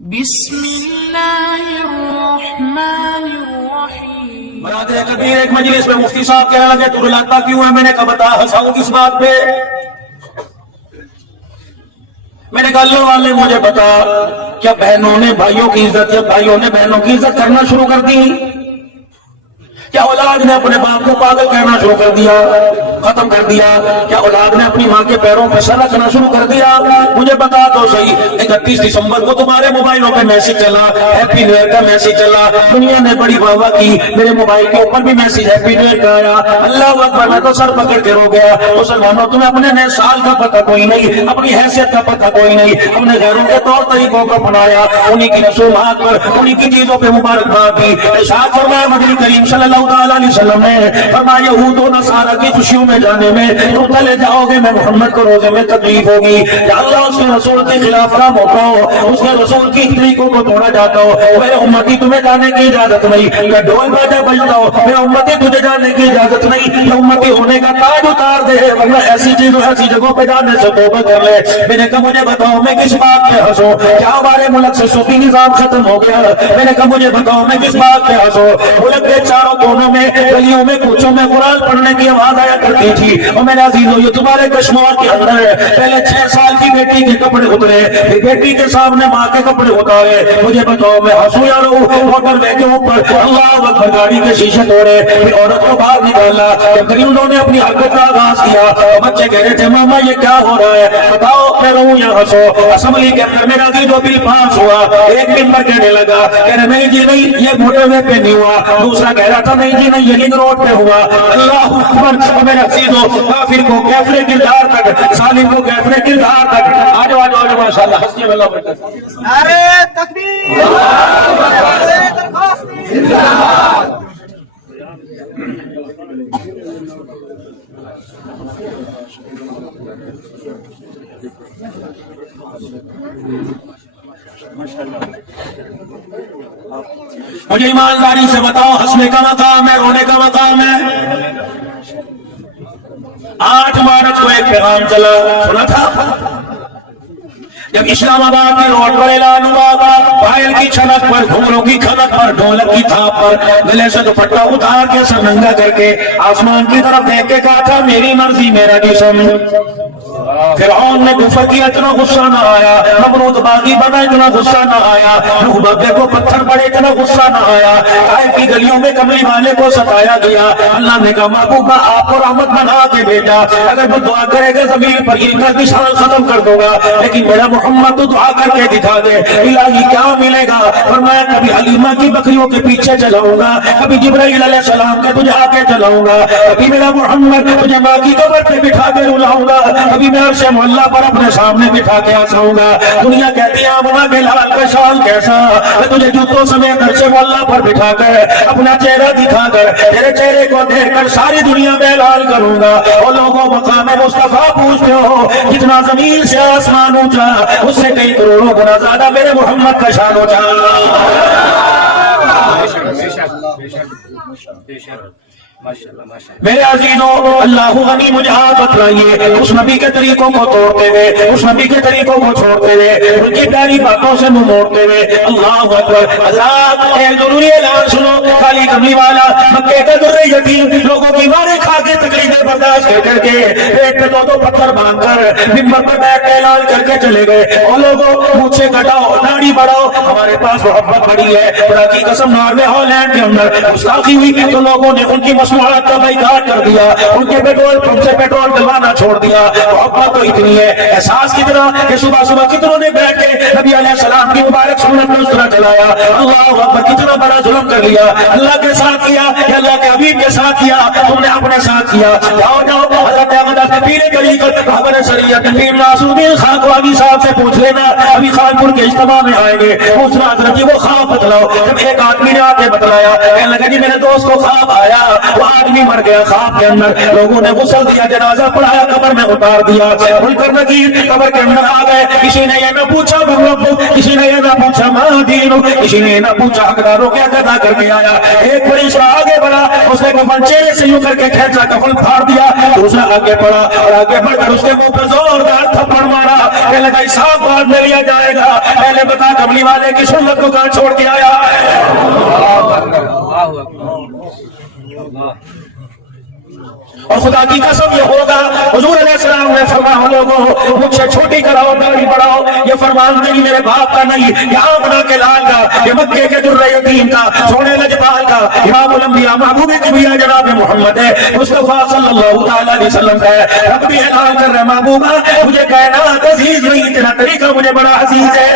بسم اللہ الرحمن الرحیم۔ برادر کبیر ایک مجلس میں مفتی صاحب کہنے لگے تو رلاتا کیوں ہے؟ میں نے کہا بتا ہنساؤں کس بات پہ؟ میں نے کہا اللہ والے مجھے بتا، کیا بہنوں نے بھائیوں کی عزت، یا بھائیوں نے بہنوں کی عزت کرنا شروع کر دی؟ کیا اولاد نے اپنے باپ کو پاگل کہنا شروع کر دیا، ختم کر دیا؟ کیا اولاد نے اپنی ماں کے پیروں پہ سر رکھنا شروع کر دیا؟ مجھے بتا تو صحیح، 31 دسمبر کو تمہارے موبائلوں پہ میسج چلا، ہیپی نیو ایئر کا میسج چلا، دنیا نے بڑی واہ واہ کی، میرے موبائل کے اوپر بھی میسج ہیپی نیو ایئر کا آیا۔ اللہ اکبر، میں تو سر پکڑ کے رو گیا۔ مسلمانوں، تمہیں اپنے نئے سال کا پتہ کوئی نہیں، اپنی حیثیت کا پتہ کوئی نہیں، ہم نے غیروں کے طور طریقوں کو اپنایا، انہی کی رسومات پر، انہی کی چیزوں پہ مبارکباد دی۔ ارشاد فرمایا نبی کریم صلی اللہ علیہ وسلم نے فرمایا یہود و نصارہ کی خوشیوں میں جانے میں تم چلے جاؤ گے، میں محمد کو روزے میں تکلیف ہوگی۔ یا اللہ اس کے رسول کے خلاف رام ہوتا ہو، اس کے رسول کی طریقوں کو توڑا جاتا ہو، میرے امتی تمہیں جانے کی اجازت نہیں۔ یا ڈھول باجا بجتا ہو، میرے امتی تجھے جانے کی اجازت نہیں۔ یا امتی ہونے کا تاج اتار دے، ورنہ ایسی چیزوں ایسی جگہوں پہ جانے سے توبہ کر لے۔ میں نے کہا مجھے بتاؤ میں کس بات پہ ہنسوں؟ کیا ہمارے ملک سے صوفی نظام ختم ہو گیا؟ میں نے کہا مجھے بتاؤ میں کس بات پہ ہنسوں؟ ملک کے چاروں کونوں میں، گلیوں میں، کوچوں میں قرآن پڑھنے کی آواز آیا کرتی تھی۔ اور میرے عزیزو، یہ تمہارے کشمور کے اندر پہلے 6 سال کی بیٹی کے کپڑے اترے، بیٹی کے سامنے ماں کے کپڑے اتارے۔ مجھے بتاؤ میں ہنسوں یا رو؟ موٹر وے کے اوپر اللہ اکبر گاڑی کے شیشے توڑے، عورت کو باہر نکالا، جب گریندوں نے اپنی حرکت کا آغاز کیا، بچے کہہ رہے تھے ماما یہ کیا ہو رہا ہے؟ بتاؤ میں رہوں یا ہنسوں؟ اسمبلی کے اندر میرا جو بل پاس ہوا، ایک ممبر کہنے لگا، کہہ رہے نہیں جی نہیں یہ موٹر وے پہ نہیں ہوا، دوسرا کہہ رہا تھا نہیں جی نہیں یہ رنگ روڈ پہ ہوا۔ اللہ اکبر، میرے عزیزو، کافر کو کیفر کردار تک، ظالم کو کیفر کردار تک۔ آجو آجو آجو ماشاءاللہ، حسنی اللہ برکت۔ نعرہ تکبیر، نعرہ درخواست، زندہ باد۔ مجھے ایمانداری سے بتاؤ، ہنسنے کا مقام ہے رونے کا مقام ہے؟ 8 مارچ کو ایک پیغام چلا، سنا تھا؟ جب اسلام آباد کے روڈ پر اعلان ہوا، پائل کی چھنک پر، گھنگروں کی کھنک پر، ڈھولک کی تھاپ پر، گلے سے دوپٹہ اتار کے سر ننگا کر کے آسمان کی طرف دیکھ کے کہا تھا میری مرضی میرا جسم۔ فرعون نے کفر کیا، اتنا غصہ نہ آیا، نمرود باغی بنا، اتنا غصہ نہ آیا، نوح بابے کو پتھر پڑے، اتنا غصہ نہ آیا، طائف کی گلیوں میں کملی والے کو ستایا گیا۔ اللہ نے کہا محبوبہ آپ کو رحمت بنا کے بھیجا، اگر وہ دعا کرے گا زمین پر ان کا نشان ختم کر دوں گا، لیکن میرا محمد تو دعا کر کے دکھا دے، الہی کیا ملے گا؟ فرمایا کبھی حلیمہ کی بکریوں کے پیچھے چلاؤں گا، کبھی جبرائیل علیہ السلام کے تجھے آگے چلاؤں گا، کبھی میرا محمد تجھے ماں کی قبر پہ بٹھا کے رلاؤں گا، کبھی میں عرش معلیٰ پر اپنے سامنے بٹھا کے ہنساؤں گا۔ دنیا کہتی ہے آمنہ کے لال کا شان کیسا، میں تجھے جوتوں سمیت عرش معلیٰ پر بٹھا کر اپنا چہرہ دکھا کر تیرے چہرے کو دیکھ کر ساری دنیا میں اعلان کروں گا، اور لوگوں مقام مصطفیٰ پوچھتے ہو جتنا زمین سے آسمان اونچا، اس سے کئی کروڑوں گنا زیادہ میرے محمد کا شان اونچا۔ میرے عزیزوں، اللہ غنی مجھے آپ بتلائیے اس نبی کے طریقوں کو توڑتے ہوئے، اس نبی کے طریقوں کو چھوڑتے ہوئے، ان کی پیاری باتوں سے منہ موڑتے ہوئے، اللہ اکبر۔ حضرات ایک ضروری اعلان سنو، خالی کملی والا مکے کا در یتیم لوگوں کی مارے کھا کے تکلیفیں برداشت کر کے پیٹ پہ 2 پتھر باندھ کر ممبر پر بیٹھ کے اعلان کر کے چلے گئے، اور لوگوں منہ سے کٹاؤ داڑھی بڑھاؤ، ہمارے پاس محبت بڑی ہے، خدا کی قسم ناروے ہالینڈ کے اندر گستاخی ہوئی تو لوگوں نے ان کی مصنوعات کا بائیکاٹ کر دیا، ان کے پیٹرول پمپ سے پیٹرول ڈلوانا چھوڑ دیا۔ محبت تو اتنی ہے، احساس کی طرح کہ صبح صبح کتنوں نے بیٹھ کے نبی علیہ السلام کی مبارک سنت میں اس طرح چلایا۔ اللہ اکبر، کتنا بڑا ظلم کر لیا، اللہ کے ساتھ کیا یا اللہ کے حبیب کے ساتھ کیا؟ تم نے اپنے ساتھ کیا۔ جاؤ جاؤ حضرت احمد پیر طریقت رہبر شریعت پیر ناصرالدین خانقوی صاحب سے پوچھ لینا، ابھی خانپور کے اجتماع میں آئیں گے، پوچھنا حضرت جی وہ خواب بتلاؤ۔ جب ایک آدمی نے آ کے بتلایا، کہنے لگا جی میرے دوست کو خواب آیا، وہ آدمی مر گیا خواب کے اندر، لوگوں نے غسل دیا، جنازہ پڑھایا، قبر میں اتار دیا، منکر نکیر قبر کے اندر آ گئے، کسی نے یہ نہ پوچھا رب، کسی نے یہ نہ پوچھا ماں دین، کسی نے یہ نہ پوچھا حقداروں کیا ادا کر کے آیا۔ ایک فرشتہ آگے بڑھا، اس نے کفن چہرے سے یوں کر کے کھینچا، کفن پھاڑ دیا، دوسرا آگے بڑھا اور آگے بڑھ کر اس کے منہ پر زوردار تھپڑ مارا، کہنے لگا हिसाब बाद में लिया जाएगा। पहले बता कमली वाले की सुन्नत को कहाँ छोड़ के आया है। और खुदा की कसम ये होगा, हुजूर अलैहिस्सलाम ने फरमाया लोगों मुझसे छोटी कराओ दाढ़ी बढ़ाओ, ये फरमान नहीं मेरे बाप का नहीं, यहाँ बना के लाल का, ये मक्के के दुर्रे यतीम का, सोने लजपाल का, इमामुल अंबिया महबूब किबरिया जनाब मोहम्मद है मुस्तफा सल्लल्लाहु अलैहि वसल्लम का है। रब भी ऐलान कर रहा है महबूबा मुझे कायनात अजीज नहीं, तेरा तरीका मुझे बड़ा अजीज है।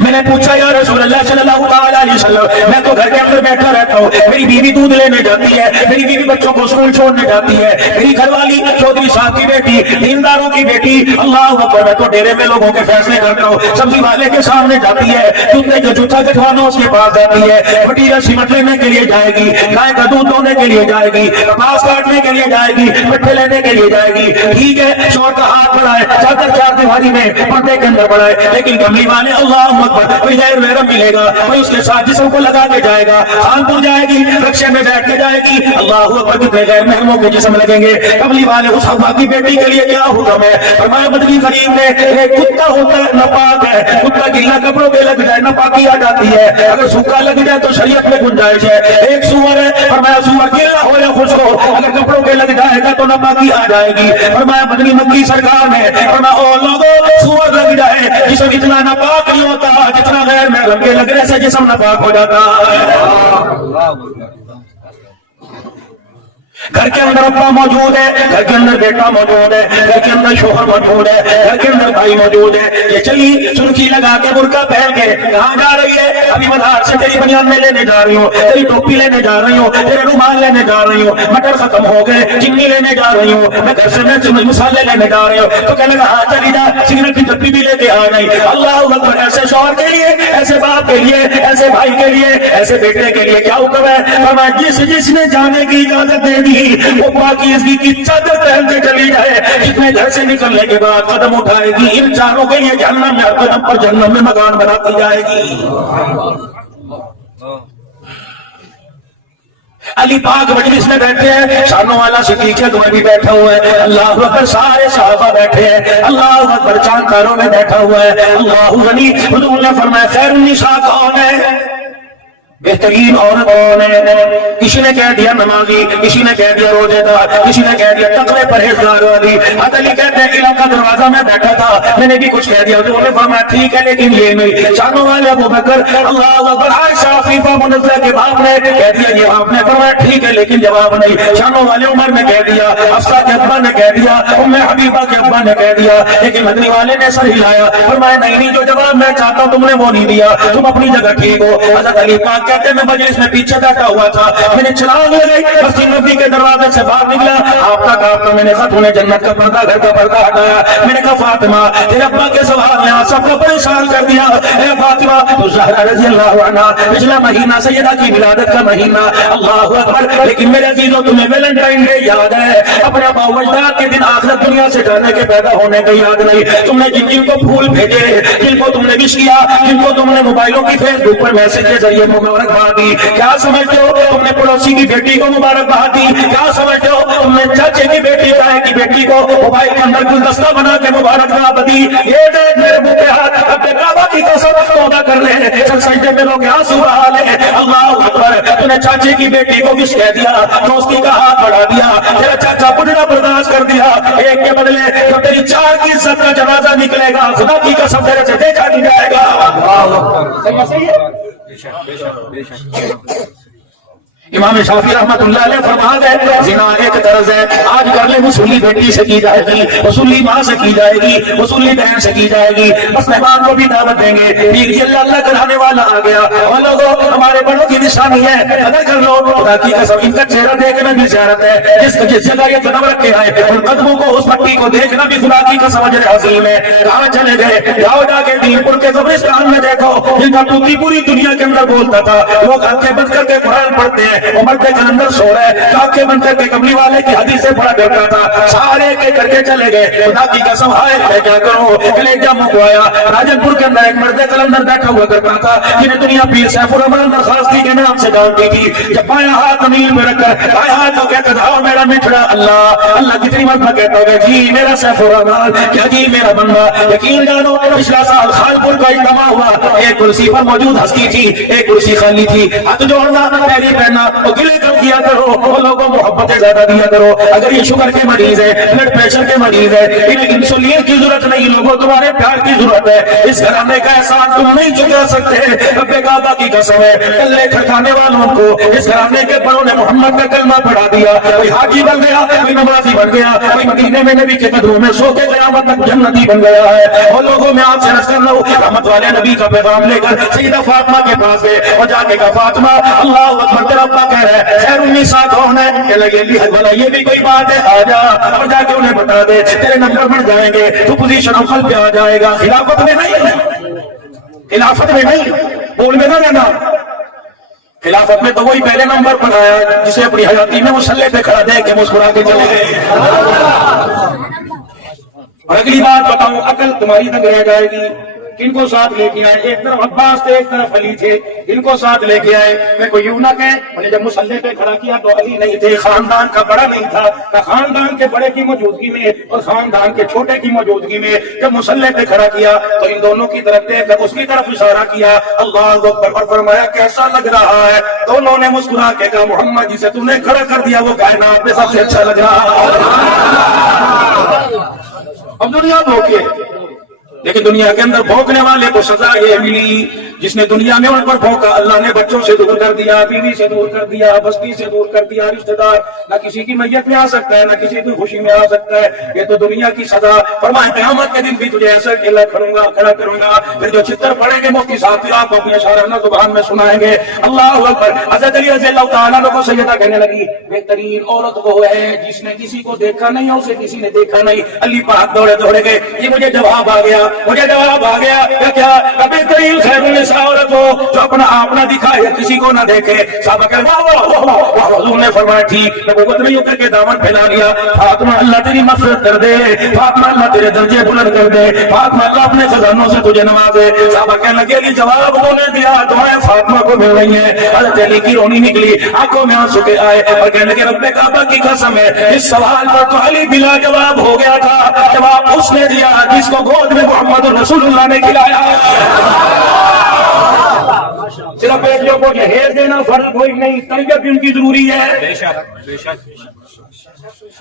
मैंने पूछा या रसूल अल्लाह सल्लल्लाहु अलैहि वसल्लम मैं तो घर के अंदर बैठा रहता हूँ, मेरी बीवी दूध लेने जाती है, मेरी बीवी बच्चों को स्कूल छोड़ने जाती है, मेरी घरवाली चौधरी साहब की बेटी, दीनदारों की बेटी, अल्लाह अकबर, मैं तो डेरे में लोगों के फैसले करता हूँ, सब्जी वाले के सामने जाती है, जूते जो जूता कटवाना उसके पास जाती है, मटीरियल सीमेंट लेने के लिए जाएगी, गाय का दूध धोने के लिए जाएगी, कपास काटने के लिए जाएगी, पट्टे लेने के लिए जाएगी। ठीक है, शोर का हाथ बढ़ाए, चादर चार दीवारी में पर्दे के अंदर बढ़ाए, लेकिन कमली वाले अल्लाह कोई गैर महरम मिलेगा, कोई उसके साथ जिस्म को लगा के जाएगा, खानपुर जाएगी, रक्शे में बैठ के जाएगी, अल्लाह अकबर, कितने गैर महरमों के जिस्म लगेंगे। कमली वाले उस हवा की बेटी के लिए क्या हुक्म है, फरमाया नबी करीम ने एक कुत्ता होता है नापाक है, कुत्ता गिल्ला कपड़ों पे लग जाए नापाकी आ जाती है, अगर सूखा लग जाए तो शरीयत में गुंजाइश है। एक सूअर है, फरमाया सूअर गिल्ला हो या खुश्क हो, अगर कपड़ों पे लग जाएगा तो नापाकी आ जाएगी। फरमाया मदनी मक्की सरकार ने फरमाया ओ लोगों सूअर लग जाए जिसम इतना नापाक नहीं होता जितना गैर महरम के लगने से जिस्म नापाक हो जाता है। घर के अंदर अब्बा मौजूद है, घर के अंदर बेटा मौजूद है, घर के अंदर शोहर मौजूद है, घर के अंदर भाई मौजूद है, ये चली सुर्खी लगा के बुर्का पहन के कहाँ जा रही है, अभी बाजार से तेरी बनियान में लेने जा रही हूँ, तेरी टोपी लेने जा रही हूँ, तेरे रुमाल लेने जा रही हूँ, मटर खत्म हो गए, चीनी लेने जा रही हूँ, मैं घर से मैं मसाले लेने जा रही हूँ, तो कहने लगा हाँ चली जा, सिगरेट की डब्बी भी लेके आ गई। अल्लाह अकबर, ऐसे शौहर के लिए, ऐसे बाप के लिए, ऐसे भाई के लिए, ऐसे बेटे के लिए क्या हुक्म है, फरमाया जिसने जाने की इजाजत दे दी वो पाकीज़गी की चादर पहन के चली जाए, जितने घर से निकलने के बाद कदम उठाएगी इन चारों के लिए जन्नत में कदम पर जन्नत में मकान बनाती जाएगी। अली पाक मजलिस में बैठे हैं, शानों वाला सिद्दीक़ अकबर भी बैठा हुआ है, अल्लाह अकबर, सारे सहाबा बैठे हैं, अल्लाह अकबर, चांद तारों में बैठा हुआ है, अल्लाह गनी। हुजूर ने फरमाया खैरुन निसा कौन है, बेहतरीन औरत कौन है, किसी ने कह दिया नमाजी, किसी ने कह दिया रोजेदार, किसी ने कह दिया तकवे परहेजगार वाली। हज़रत अली कहते हैं इलाका दरवाजा में बैठा था, मैंने भी कुछ कह दिया, उन्होंने फरमाया ठीक है लेकिन ये नहीं। शानों वाले अबू बकर, अल्लाह अकबर, आयशा अफीफा मुनज़्ज़ा के बाप ने कह दिया ये आपने फरमाया ठीक है लेकिन जवाब नहीं। शानों वाले उमर ने कह दिया, हफ्सा के अब्बा ने कह दिया, उम्मे हबीबा के अब्बा ने कह दिया, लेकिन मदनी वाले ने सर हिलाया, फरमाया नहीं जो जवाब मैं चाहता हूं तुमने वो नहीं दिया, तुम अपनी जगह ठीक हो। हज़रत अली पाक कहते मैं मजलिस में पीछे बैठा हुआ था, मैंने छलांग लगाई, मस्जिद नबी के दरवाजे से बाहर निकला, आपका कहा मैंने खतूने जन्नत का पर्दा, घर का पर्दा हटाया, मैंने कहा फातिमा तेरे अब्बा के सवाल ने सबको परेशान कर दिया, ए फातिमा तो ज़हरा रज़ी अल्लाह अन्हा, पिछला महीना सैयदा की विलादत का महीना, अल्लाह अकबर, लेकिन मेरे अजीजों तुम्हें वैलेंटाइन डे याद है, अपने अबूबकर के दिन आखिरत दुनिया से जाने के पैदा होने का याद नहीं, तुमने जिन जिनको फूल भेजे, जिनको तुमने विश किया, जिनको तुमने मोबाइलों की फेसबुक पर मैसेज के जरिए मुबारकबाद दी, क्या समझते हो तुमने पड़ोसी की बेटी को मुबारकबाद दी, क्या समझते हो तुमने चाचे की बेटी ताए की बेटी को मोबाइल के अंदर गुलदस्ता बना के मुबारकबाद दी। ये देख मेरे मुंह पे हाथ, अपने काबा की कसम तौबा कर ले, चल सजदे में लोग आंसू बहा ले, अल्लाह अकबर, तूने चाचे की बेटी को विश कह दिया, दोस्ती का हाथ बढ़ा दिया, तेरा चाचा बुढ़ा बर्दाश्त कर दिया, एक के बदले जो तेरी चार की इज्जत का जनाजा निकलेगा खुदा की कसम तेरे से देखा नहीं जाएगा। सही है। इमाम शाफी रहमतुल्लाह अलैह फरमा गए जिना एक तरज है, आज कर ले वसूली बेटी से की जाएगी, वसूली माँ से की जाएगी, वसूली बहन से की जाएगी, बस मेहमान को भी दावत देंगे, पीर जी अल्लाह कराने वाला आ गया, और लोगों हमारे बड़ों की निशानी है, अगर कर लो खुदा की कसम इनका चेहरा देखना भी ज़ियारत है, जिस जगह ये कदम रखे आए उन कदमों को उस मट्टी को देखना भी खुदा की कसम अजर अज़ीम है। कहाँ चले गए, जाओ जाके दीनपुर के कब्रिस्तान में देखो, जिनका तूती पूरी दुनिया के अंदर बोलता था, लोग आंखें बंद करके कुरान पढ़ते हैं, वो मर्द कलंदर सो रहे, आंखें बंद करके कमली वाले की हदीस से बड़ा डरता था, सारे के करके चले गए। खुदा की कसम है मैं क्या करूं, कलेजा मुंह को आया। राजनपुर के अंदर एक मर्द कलंदर बैठा हुआ करता था, जिन्हें दुनिया पीर सैफुर रहमान दरखास्ती के नाम से जानती थी। जब बाया हाथ जमीन में रखकर बाया हाथ तो कहता था मेरा मिठड़ा अल्लाह अल्लाह, कितनी मरतबा कहता होगा जी मेरा सैफुर रहमान, क्या जी मेरा बंदा। यकीन जानो पिछला साल खालपुर का इज्तिमा हुआ, एक कुर्सी पर मौजूद हस्ती थी, एक कुर्सी खाली थी। हाथ जोड़ना, पैरी पहनना और गिले कम किया करो, वो लोगों मोहब्बतें ज्यादा दिया करो। अगर ये शुगर के मरीज है, ब्लड प्रेशर के मरीज है, इन्हें इंसुलिन की जरूरत नहीं, लोगों तुम्हारे प्यार की जरूरत है। इस घराने का एहसान तुम नहीं चुका सकते। रब्बे काबा की कसम है, कल्ले खड़काने वालों को इस घराने के बड़ों ने मोहम्मद का कलमा पढ़ा दिया। कोई हाजी बन गया, कोई नमाजी बन गया, कोई मदीने में नबी के कदमों में सो के क़यामत तक जन्नती बन गया है। और लोगों में आपसे अर्ज़ कर रहा हूं, रहमत वाले नबी का पैगाम लेकर सैयदा फातिमा के पास गए और जाके कहा फातिमा अल्लाह अकबर, तेरा अब्बा कह रहा है खैरुन्निसा कौन है? कह लगे भला ये भी कोई बात है, आ जा और जाके उन्हें बता दे, तेरे नंबर बढ़ जाएंगे, तू पोजीशन अव्वल पे आ जाएगा। खिलाफत में नहीं है, खिलाफत में नहीं, बोल में ना रहना। खिलाफत में तो वही पहले नंबर पर आया जिसे अपनी हयाती में मुसल्ले पे खड़ा देख के मुस्कुरा के चले गए। और अगली बात बताऊं, अकल तुम्हारी तक रह जाएगी। किनको साथ लेके आए? एक तरफ अब्बास थे, एक तरफ अली थे। इनको साथ लेके आए, मैं कोई यूं ना कहे उन्हें जब मुसल्ले पे खड़ा किया तो अली नहीं थे, खानदान का बड़ा नहीं था। खानदान के बड़े की मौजूदगी में और खानदान के छोटे की मौजूदगी में जब मुसल्ले पे खड़ा किया तो इन दोनों की तरफ देखकर उसकी तरफ इशारा किया, अल्लाह अकबर, और फरमाया कैसा लग रहा है? दोनों ने मुस्कुरा के कहा मोहम्मद जिसे तूने खड़ा कर दिया वो कायनात में सबसे अच्छा लग रहा है। अब दुनिया भोंके, लेकिन दुनिया के अंदर भौंकने वाले को सजा ये मिली जिसने दुनिया में उन पर भौंका, अल्लाह ने बच्चों से दूर कर दिया, बीवी से दूर कर दिया, बस्ती से दूर कर दिया, रिश्तेदार न किसी की मैयत में आ सकता है, न किसी की खुशी में आ सकता है। ये तो दुनिया की सजा। फरमाए क़यामत के दिन भी तुझे ऐसा अकेला खड़ा करूंगा। फिर जो चित्तर पड़ेंगे मुफ्ती साहब फिर आपको अपनी इशारा जुबान में सुनाएंगे। अल्लाह अकबर। हज़रत अली रज़ियल्लाहु तआला अन्हु को सैयदा कहने लगी बेहतरीन औरत वो है जिसने किसी को देखा नहीं और उसे किसी ने देखा नहीं। अली पाक दौड़े दौड़े गए, ये मुझे जवाब आ गया, मुझे जवाब आ गया। क्या बेहतरीन खैरुल औरत हो जो अपना आप ना दिखाए, किसी को ना देखे। साहबा कहे वाह वाह वाह। हुजूर ने फरमाया ठीक, नबूवत में यूं करके दामन फैला लिया। फातिमा अल्लाह तेरी मग़फ़िरत कर दे, फातिमा अल्लाह तेरे दर्जे बुलंद कर दे, फातिमा अल्लाह अपने खजानों से तुझे नवाजे। साहबा कहने लगे अली जवाब तूने दिया, दुआएं फातिमा को मिल रही है। हज़रत अली की रोनी निकली, आंखों में आंसू के आए और कहने लगे रब्बे काबा की कसम है इस सवाल पर तो अली बिला जवाब हो गया था। जवाब उसने दिया जिसको गोद में मोहम्मद रसूलुल्लाह ने खिलाया। सिर्फ बेटियों को जहेज देना फर्ज कोई नहीं, तरबियत भी उनकी जरूरी है।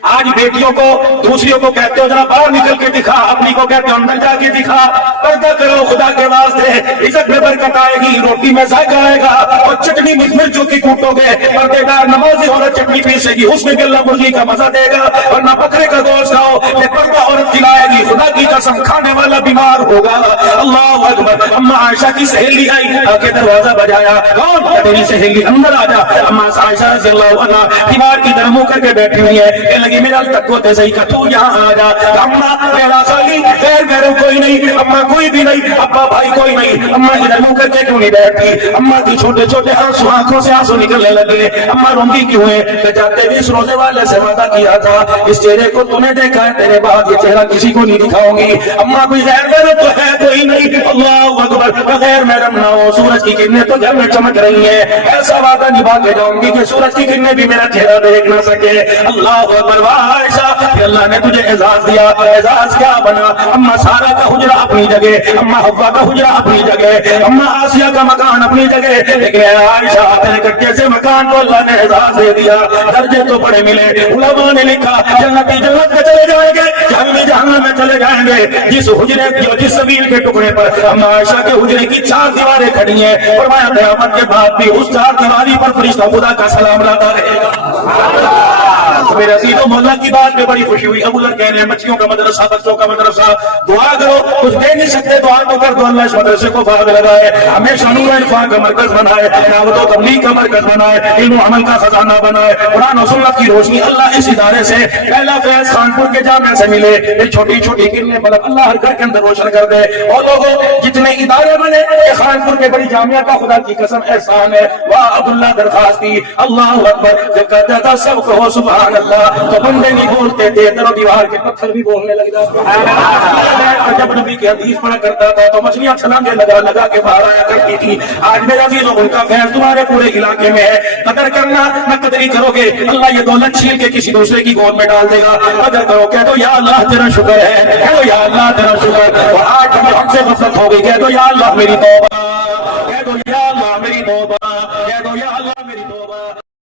आज बेटियों को दूसरियों को कहते हो जरा बाहर निकल के दिखा, अपनी को कहते हो अंदर जाके दिखा। पर्दा करो खुदा के वास्ते, इज्जत में बरकत आएगी, रोटी में जायका आएगा। और चटनी मिर्चों की कूटोगे, पर्देदार नमाजी औरत चटनी पीसेगी, उसमें भी अल्लाह मुर्गी का मजा देगा। और ना बकरे का गोश्त खाओ, पर्दा औरत खिलाएगी, खुदा की कसम खाने वाला बीमार होगा। अल्लाह अकबर। अम्मा आयशा की सहेली आई, आके दरवाजा बजाया, कौन? तेरी सहेली, अंदर आ जा। अम्मा आयशा रज़ियल्लाहु अन्हा दीवार की तरफ मुंह करके बैठी हुई है, कहने लगी मेरा तक होते सही का तू यहाँ आ जा। अम्मा मेरा खाली खैर मेरे कोई नहीं, अम्मा कोई भी नहीं, अब्बा भाई कोई नहीं। अम्मा इधर मुंह करके क्यों नहीं बैठती? अम्मा की छोटे छोटे आंसू, आंखों से आंसू निकलने लगे। अम्मा रोंदी क्यों है? जाते भी इस रोजे वाले से वादा किया था, इस चेहरे को तूने देखा है, तेरे बाद ये चेहरा किसी को नहीं दिखाऊंगी। अम्मा कोई गैर मेरे तो है कोई नहीं। अल्लाह अकबर। बगैर मेरा ना हो, सूरज की किरणें तो घर में चमक रही है, ऐसा वादा निभा के जाऊंगी कि सूरज की किरणें भी मेरा चेहरा देख ना सके। अल्लाह अकबर। आयशा अल्लाह ने तुझे एजाज दिया, एजाज क्या बना? अम्मा सारा का हुजरा अपनी जगह, अम्मा हव्वा का हुजरा अपनी जगह, अम्मा आसिया का मकान अपनी जगह। लेकिन आयशा तेरे कच्चे से मकान को अल्लाह ने एजाज दे दिया, दर्जे तो बड़े मिले। उलमा ने लिखा जन्नती जन्नत में चले जाएंगे, जहन्नमी जहन्नम में चले जाएंगे। जिस हुजरे जिस ज़मीन के टुकड़े पर अम्मा आयशा के हुजरे की 4 दीवारें खड़ी हैं, फरमाया क़यामत के बाद भी उस 4 दीवारी पर फरिश्ता खुदा का सलाम लाता रहेगा। मेरे अजीजों मोहल्ला की बात में बड़ी खुशी हुई। अबू ज़र कह रहे हैं मच्छियों का मदरसा, बच्चों का मदरसा, दुआ करो, कुछ दे नहीं सकते दुआ तो कर दो, अल्लाह इस मदरसे को फाग लगाए, हमेशा नूर इरफान का मरकज बनाए, दावत और तबलीग का मरकज बनाए, इल्म अमल का खजाना बनाए, कुरान और सुन्नत की रोशनी अल्लाह इस इदारे से पहला फैज खानपुर के जामिया से मिले। ये छोटी छोटी किरणें मतलब अल्लाह हर घर के अंदर रोशन कर दे। और लोगों जितने इदारे کرنے والے خانپور کے بڑی جامعہ کا خدا کی قسم احسان ہے. واہ عبداللہ درخواست دی اللہ اکبر جب کہتا تھا سب کہو سبحان اللہ تو بندے نہیں بولتے تھے در و دیوار کے پتھر بھی بولنے لگ جاتے. اور جب نبی کی حدیث پڑھا کرتا تھا تو مچھلیاں چھلانگے لگا لگا کے باہر آیا کرتی تھی. آج میرا عزیزوں ان کا فیض تمہارے پورے علاقے میں ہے. قدر کرنا نہ قدری کرو گے اللہ یہ دولت چھین کے کسی دوسرے کی گود میں ڈال دے گا. قدر کرو کہہ دو یا اللہ تیرا شکر ہے, کہہ دو یا اللہ تیرا شکر. اور آج ہمیں ہم سے غفلت ہو گئی, کہہ دو یا اللہ میری توبہ, کہہ دو یا اللہ میری توبہ, کہہ دو یا اللہ میری توبہ.